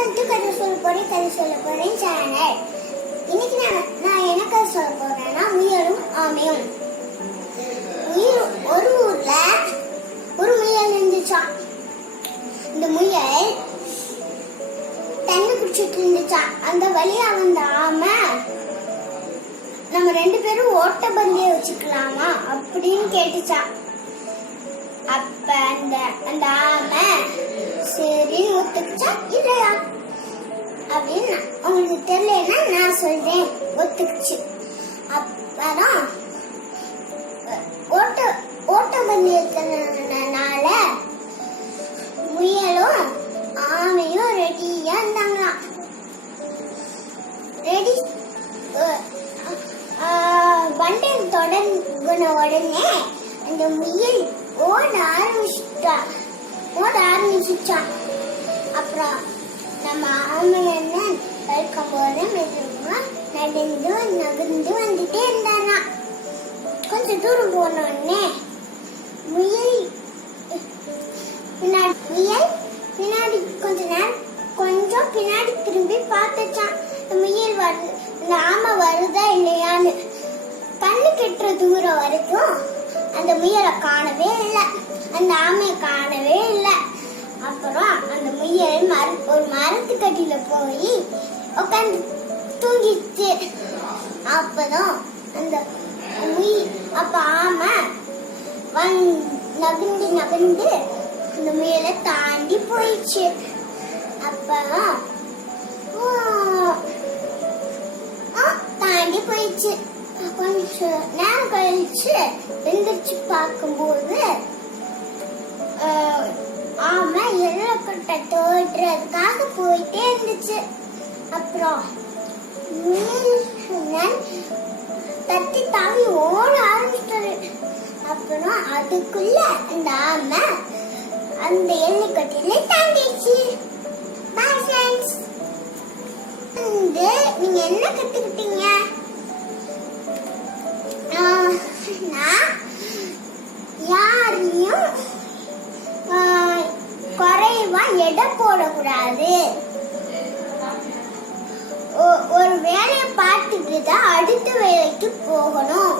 Welcome to கதை சொல்ல போறேன் சேனல். இன்னைக்கு நான் என்ன கதை சொல்ல போறேன்னா முயலும் ஆமையும். ஒரு ஊர்ல ஒரு முயல் இருந்துச்சான். இந்த முயல் தண்ணி குடிச்சிட்டு இருந்துச்சான். அந்த வழியா வந்த ஆமை நம்ம 2 பேரும் ஓட்ட பந்தயம் வச்சுக்கலாமா அப்படின்னு கேட்டுச்சான். அப்ப அந்த ஆமை சரி ஒத்துக்குச்சா இல்லையா அப்படின்னு உங்களுக்கு தெரியலன்னா நான் சொல்றேன். ஒத்துக்குச்சு. அப்பதான் ஓட்ட பந்தயத்தினால முயலும் ஆமையும் ரெடியா இருந்தாங்களாம். ரெடி பந்தயம் தொடங்கின உடனே அந்த முயல் ஓட ஆரம்பிச்சுச்சான். அப்புறம் நம்ம ஆமை என்ன இருக்கும் போது மெதுவா நகர்ந்து வந்துட்டே இருந்தானா. கொஞ்சம் தூரம் போன உடனே முயல் பின்னாடி கொஞ்சம் பின்னாடி திரும்பி பார்த்துச்சான். முயல் வருது, இந்த ஆமை வருதா இல்லையான்னு. கண்ணு கெட்டுற தூரம் வரைக்கும் அந்த முயலை காணவே இல்லை, அந்த ஆமையை காணவே இல்லை. அப்புறம் அந்த முயல் ஒரு மரத்துக்கடியில போய் உட்காந்து தூங்கிச்சு. அப்பதான் அப்ப ஆமை நகர்ந்து அந்த முயலை தாண்டி போயிடுச்சு. தாண்டி போயிடுச்சு. கொஞ்சம் நேரம் கழிச்சு எந்திரிச்சு பார்க்கும்போது ஆமை எள்ளக்கொட்டை தோடுறதுக்காக போயிட்டே இருந்துச்சு. அப்புறம் தத்தி தாவி ஓட ஆரம்பிச்சிட்டாரு. அப்புறம் அதுக்குள்ள அந்த ஆமை அந்த எள்ளுக்கொட்டையில தாண்டிடுச்சு. Bye friends. நீங்க என்ன கத்துக்கிட்டீங்க? நான் யாரையும் குறைவா எடை போடக்கூடாது. ஒரு வேலையை பார்த்துட்டு தான் அடுத்த வேலைக்கு போகணும்.